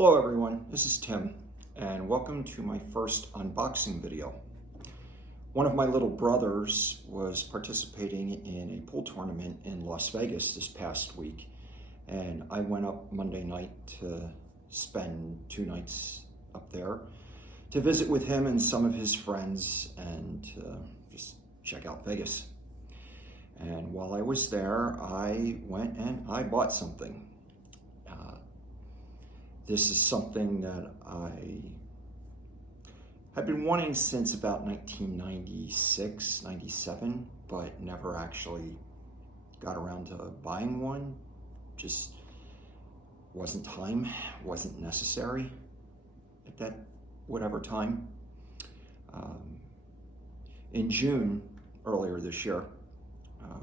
Hello everyone, this is Tim, and welcome to my first unboxing video. One of my little brothers was participating in a pool tournament in Las Vegas this past week, and I went up Monday night to spend 2 nights up there to visit with him and some of his friends and just check out Vegas. And while I was there, I went and I bought something. This is something that I had been wanting since about 1996, 97, but never actually got around to buying one. Just wasn't time, wasn't necessary at that whatever time. In June, earlier this year,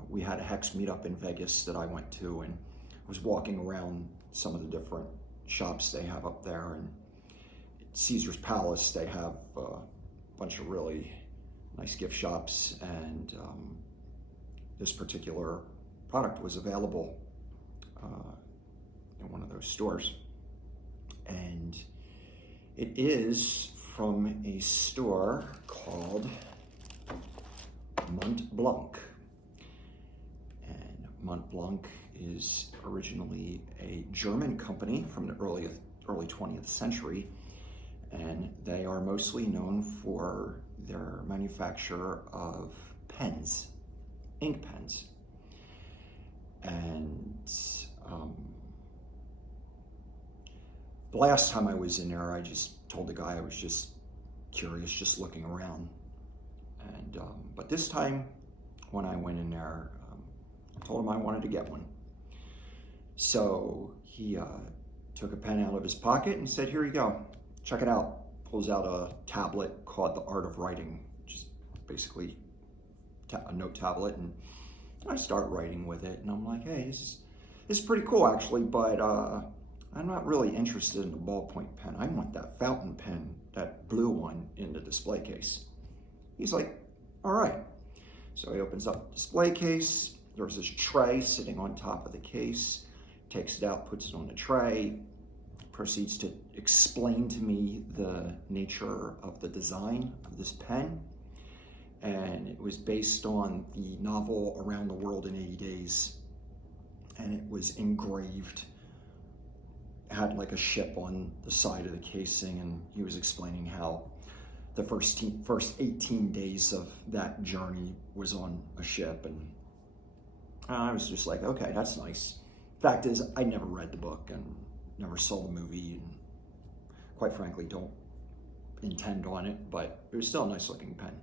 we had a Hex meetup in Vegas that I went to, and was walking around some of the different shops they have up there. And at Caesar's Palace, they have a bunch of really nice gift shops, and this particular product was available in one of those stores. And it is from a store called Mont Blanc. And Mont Blanc is originally a German company from the early 20th century, and they are mostly known for their manufacture of pens, ink pens. And the last time I was in there, I just told the guy I was just curious, just looking around. And but this time, when I went in there, I told him I wanted to get one. So he took a pen out of his pocket and said, "Here you go, check it out." Pulls out a tablet called The Art of Writing, which is basically a note tablet, and I start writing with it. And I'm like, hey, this is pretty cool actually, but I'm not really interested in the ballpoint pen. I want that fountain pen, that blue one in the display case. He's like, all right. So he opens up the display case. There's this tray sitting on top of the case. Takes it out, puts it on the tray, proceeds to explain to me the nature of the design of this pen. And it was based on the novel Around the World in 80 Days. And it was engraved. It had like a ship on the side of the casing, and he was explaining how the first 18 days of that journey was on a ship. And I was just like, okay, that's nice. Fact is, I never read the book and never saw the movie, and quite frankly don't intend on it, but it was still a nice looking pen.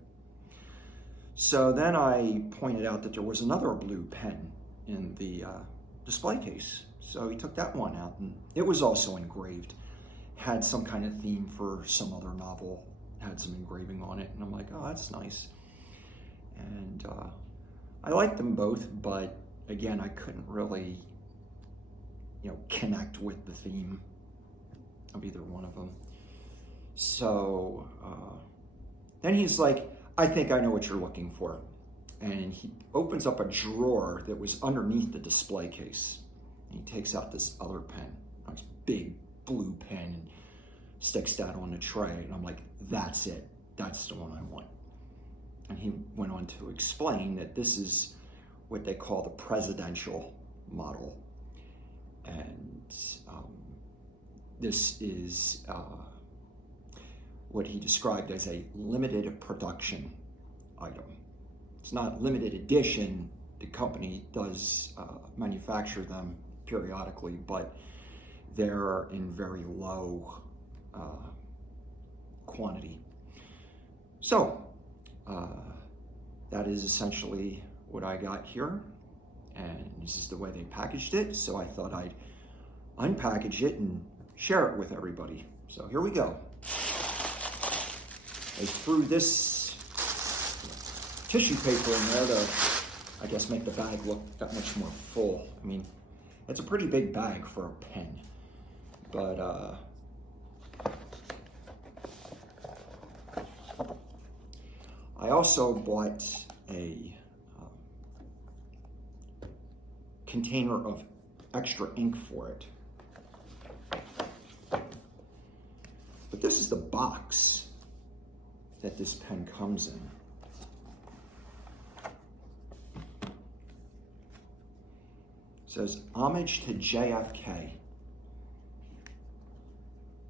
So then I pointed out that there was another blue pen in the display case. So he took that one out, and it was also engraved. Had some kind of theme for some other novel, had some engraving on it, and I'm like, oh, that's nice. And I liked them both, but again, I couldn't really connect with the theme of either one of them. So then he's like, I think I know what you're looking for. And he opens up a drawer that was underneath the display case. And he takes out this other pen, a big blue pen, and sticks that on the tray. And I'm like, that's it. That's the one I want. And he went on to explain that this is what they call the presidential model. And this is what he described as a limited production item. It's not limited edition. The company does manufacture them periodically, but they're in very low quantity. So that is essentially what I got here. And this is the way they packaged it, so I thought I'd unpackage it and share it with everybody. So here we go. They threw this tissue paper in there to, I guess, make the bag look that much more full. I mean, it's a pretty big bag for a pen, but I also bought a container of extra ink for it. But this is the box that this pen comes in. It says, homage to JFK.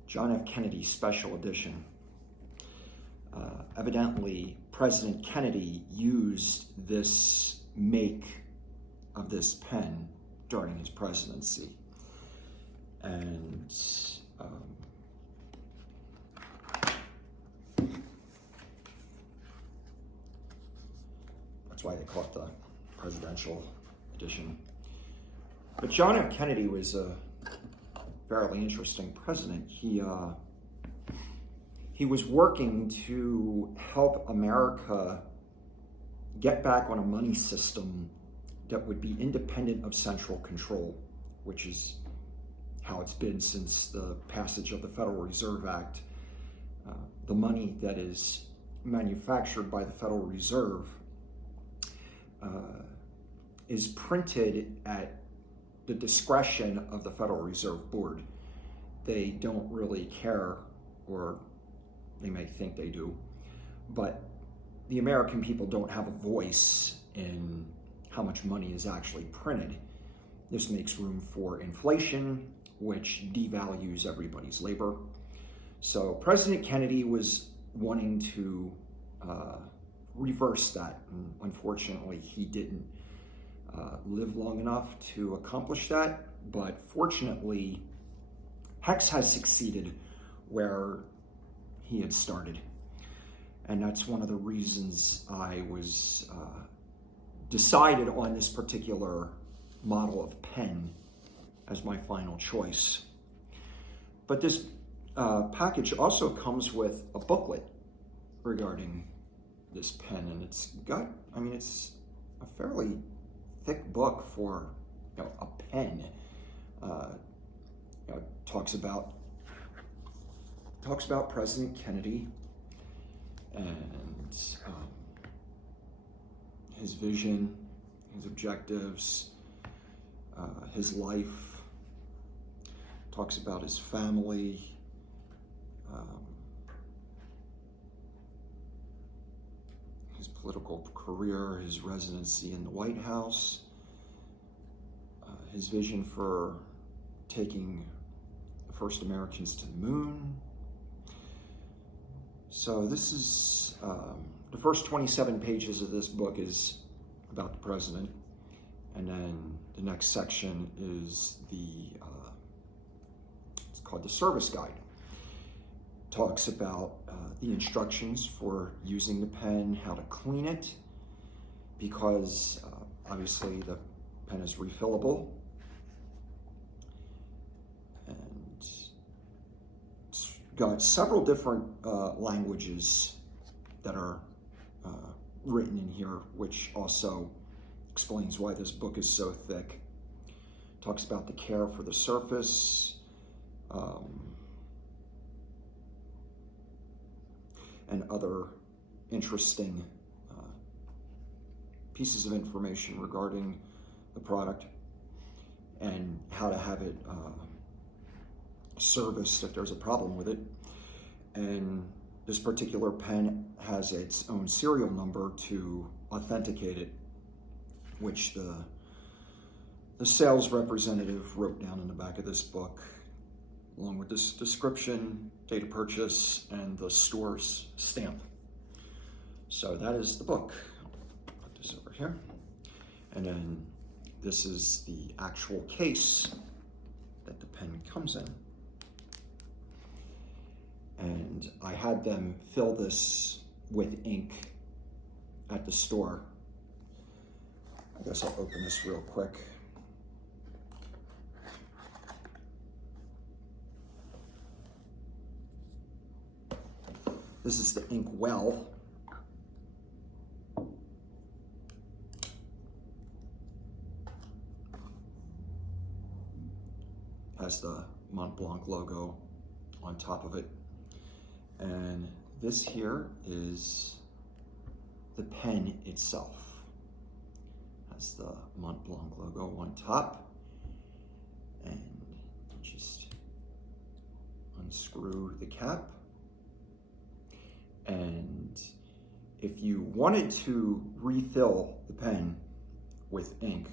John F. Kennedy Special Edition. Evidently, President Kennedy used this make of this pen during his presidency. And that's why they call it the presidential edition. But John F. Kennedy was a fairly interesting president. He was working to help America get back on a money system that would be independent of central control, which is how it's been since the passage of the Federal Reserve Act. The money that is manufactured by the Federal Reserve is printed at the discretion of the Federal Reserve Board. They don't really care, or they may think they do, but the American people don't have a voice in how much money is actually printed. This makes room for inflation, which devalues everybody's labor. So President Kennedy was wanting to reverse that, and unfortunately he didn't live long enough to accomplish that, but fortunately Hex has succeeded where he had started. And that's one of the reasons I was decided on this particular model of pen as my final choice. But this package also comes with a booklet regarding this pen, and it's got, I mean, it's a fairly thick book for, you know, a pen. It talks about President Kennedy and his vision, his objectives, his life. Talks about his family, his political career, his residency in the White House, his vision for taking the first Americans to the moon. So this is, the first 27 pages of this book is about the president. And then the next section is it's called the service guide. Talks about the instructions for using the pen, how to clean it, because obviously the pen is refillable. And it's got several different languages that are written in here, which also explains why this book is so thick. Talks about the care for the surface, and other interesting pieces of information regarding the product and how to have it serviced if there's a problem with it. And this particular pen has its own serial number to authenticate it, which the sales representative wrote down in the back of this book, along with this description, date of purchase, and the store's stamp. So that is the book. I'll put this over here. And then this is the actual case that the pen comes in. And I had them fill this with ink at the store. I guess I'll open this real quick. This is the ink well. Has the Mont Blanc logo on top of it. And this here is the pen itself. Has the Mont Blanc logo on top. And just unscrew the cap. And if you wanted to refill the pen with ink,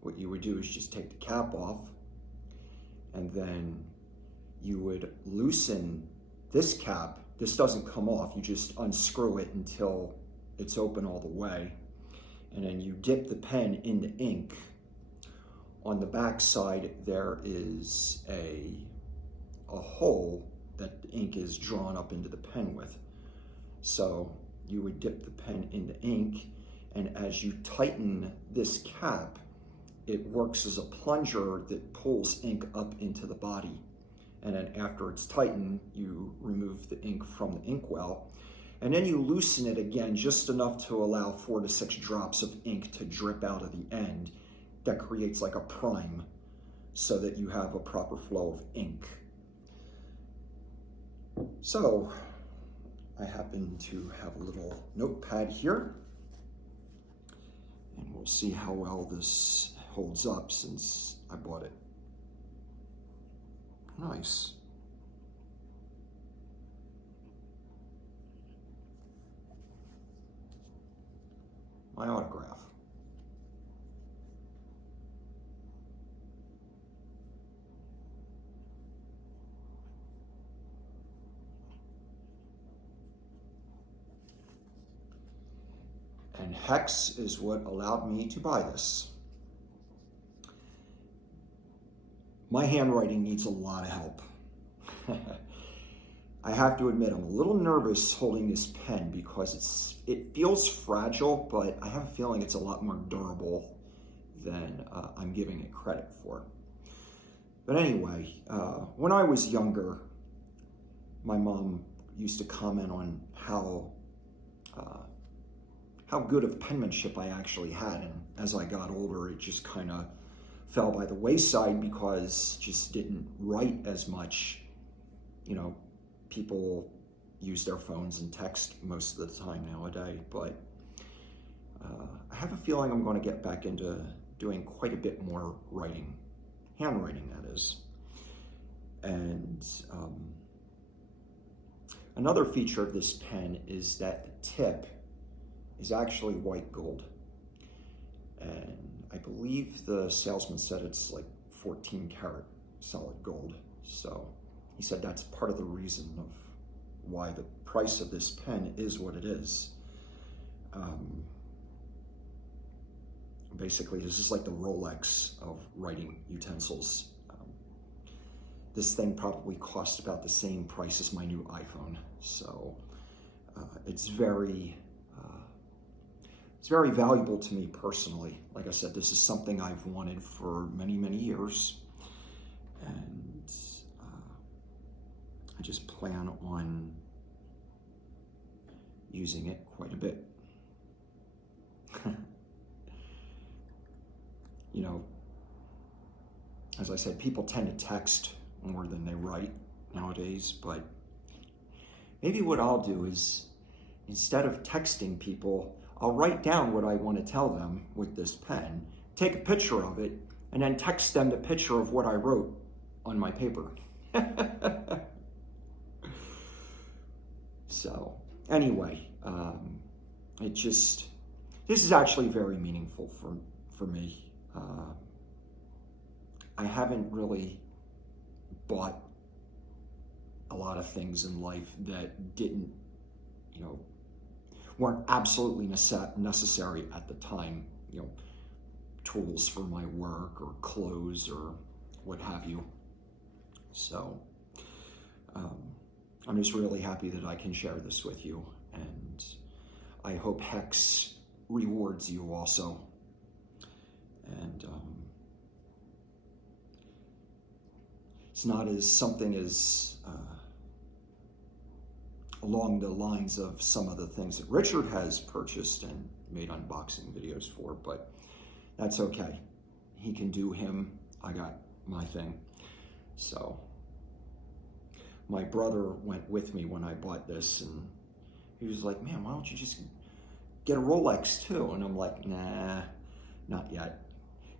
what you would do is just take the cap off, and then you would loosen this cap. This doesn't come off, you just unscrew it until it's open all the way. And then you dip the pen in the ink. On the back side, there is a hole that the ink is drawn up into the pen with. So you would dip the pen in the ink, and as you tighten this cap, it works as a plunger that pulls ink up into the body. And then after it's tightened, you remove the ink from the inkwell, and then you loosen it again just enough to allow 4 to 6 drops of ink to drip out of the end. That creates like a prime so that you have a proper flow of ink. So I happen to have a little notepad here, and we'll see how well this holds up since I bought it. Nice. My autograph. And hex is what allowed me to buy this. My handwriting needs a lot of help. I have to admit, I'm a little nervous holding this pen because it feels fragile, but I have a feeling it's a lot more durable than I'm giving it credit for. But anyway, when I was younger, my mom used to comment on how good of penmanship I actually had, and as I got older, it just kind of fell by the wayside because just didn't write as much. You know, people use their phones and text most of the time nowadays, but I have a feeling I'm going to get back into doing quite a bit more writing, handwriting that is. And another feature of this pen is that the tip is actually white gold. And I believe the salesman said it's like 14 karat solid gold. So he said that's part of the reason of why the price of this pen is what it is. Basically, this is like the Rolex of writing utensils. This thing probably cost about the same price as my new iPhone. So it's very valuable to me personally. Like I said, this is something I've wanted for many, many years. And I just plan on using it quite a bit. You know, as I said, people tend to text more than they write nowadays, but maybe what I'll do is, instead of texting people, I'll write down what I want to tell them with this pen, take a picture of it, and then text them the picture of what I wrote on my paper. So, anyway, this is actually very meaningful for me. I haven't really bought a lot of things in life that didn't, weren't absolutely necessary at the time, tools for my work or clothes or what have you. So I'm just really happy that I can share this with you, and I hope Hex rewards you also. And it's not as something as along the lines of some of the things that Richard has purchased and made unboxing videos for, but that's okay. He can do him. I got my thing. So my brother went with me when I bought this, and he was like, man, why don't you just get a Rolex too? And I'm like, nah, not yet.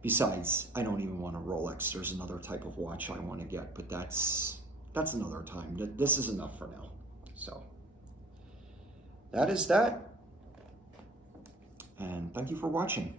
Besides, I don't even want a Rolex. There's another type of watch I want to get, but that's another time. This is enough for now. So that is that. And thank you for watching.